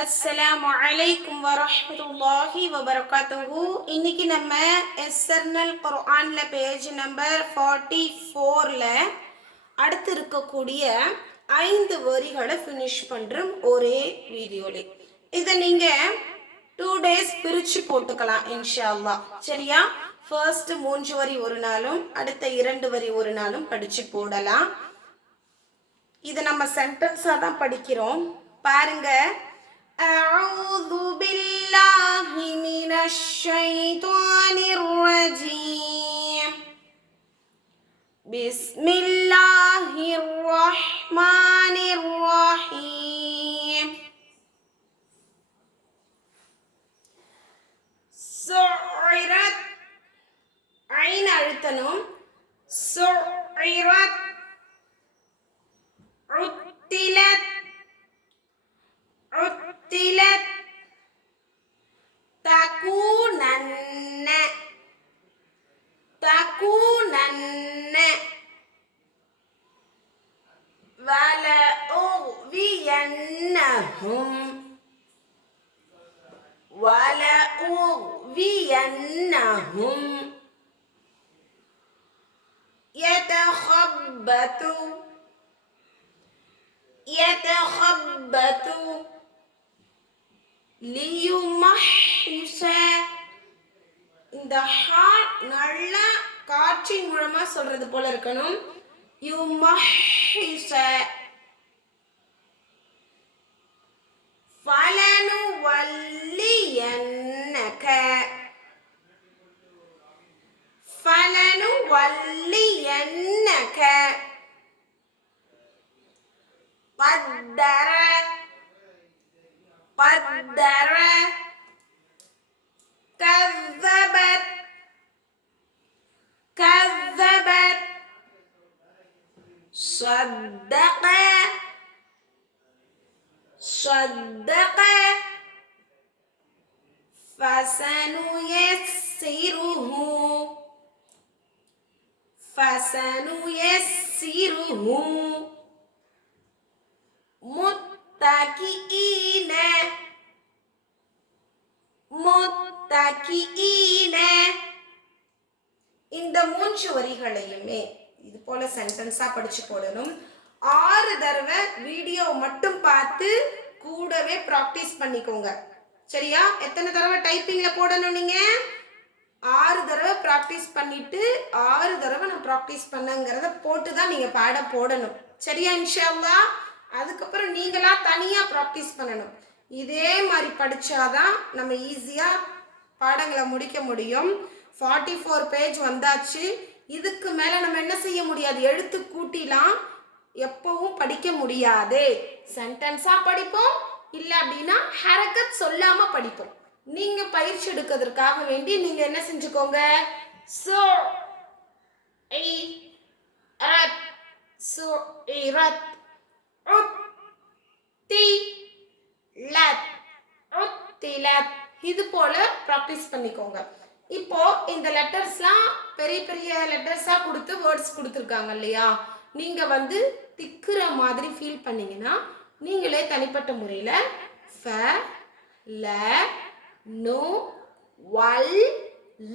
அஸ்ஸலாமு அலைக்கும் வரஹ்மத்துல்லாஹி வபரகாத்துஹு இன்னைக்கு நம்ம எஸ்எர்னல் குர்ஆன்ல பேஜ் நம்பர் ஃபார்ட்டி ஃபோரில் அடுத்து இருக்கக்கூடிய ஐந்து வரிகளை ஃபினிஷ் பண்ணுறோம் ஒரே வீடியோலே. இதை நீங்கள் டூ டேஸ் பிரித்து போட்டுக்கலாம் இன்ஷால்லா சரியா? ஃபர்ஸ்ட் மூன்று வரி ஒரு நாளும் அடுத்த இரண்டு வரி ஒரு நாளும் படித்து போடலாம். இதை நம்ம சென்டென்ஸாக தான் படிக்கிறோம். பாருங்கள் الشيطان الرجيم بسم الله الرحمن الرحيم سعرت عين அழுத்தணும் سعرت عطلت عطلت ولأغوينهم ولأغوينهم يتخبطوا يتخبطوا லியுமஹிச இந்த ஹா நல்லா காற்றின் மூலமா சொல்றது போல இருக்கணும் யுமஹிச قدر قدر كذبت كذبت صدق صدق فسنيسره فسنيسره متكئين முத்தகிஈன இந்த மூன்று வரிகளையுமே இது போல சென்டென்ஸா படிச்சு போடணும் ஆறு தடவை வீடியோ மட்டும் பார்த்து கூடவே ப்ராக்டிஸ் பண்ணிக்கோங்க சரியா எத்தனை தடவை டைப்பிங்ல போடணும் நீங்க ஆறு தடவை ப்ராக்டிஸ் பண்ணிட்டு ஆறு தடவை நான் ப்ராக்டிஸ் பண்ணங்கிறத போட்டு தான் நீங்க பாட போடணும் சரியா இன்ஷால்லா அதுக்கப்புறம் நீங்களா தனியாக ப்ராக்டிஸ் பண்ணணும். இதே மாதிரி படித்தாதான் நம்ம ஈஸியாக பாடங்களை முடிக்க முடியும். ஃபார்ட்டி ஃபோர் பேஜ் வந்தாச்சு. இதுக்கு மேலே நம்ம என்ன செய்ய முடியாது? எழுத்து கூட்டிலாம் எப்பவும் படிக்க முடியாது. சென்டென்ஸாக படிப்போம். இல்லை அப்படின்னா ஹரக்கத் சொல்லாமல் படிப்போம். நீங்கள் பயிற்சி எடுக்கிறதுக்காக வேண்டி நீங்கள் என்ன செஞ்சுக்கோங்க? சோ ஐ ரத் சு ரத். உத்தி லத் உத்திலத். இது போல ப்ராக்டிஸ் பண்ணிக்கோங்க. இப்போ இந்த லெட்டர்ஸ்லாம் பெரிய பெரிய லெட்டர்ஸாக கொடுத்து வேர்ட்ஸ் கொடுத்துருக்காங்க இல்லையா? நீங்கள் வந்து திக்குற மாதிரி ஃபீல் பண்ணீங்கன்னா நீங்களே தனிப்பட்ட முறையில் ஃப ல நு வல்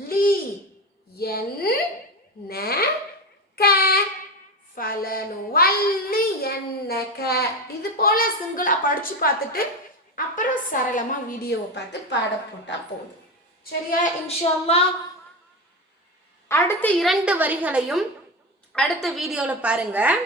லி என் ந க. ஃபலனு வல்லி என்னக இது போல சிங்கிளா படிச்சு பார்த்துட்டு அப்புறம் சரளமா வீடியோவை பார்த்து பாட போட்டா போதும். சரியா? இன்ஷால்லா. அடுத்த இரண்டு வரிகளையும் அடுத்த வீடியோவில் பாருங்கள்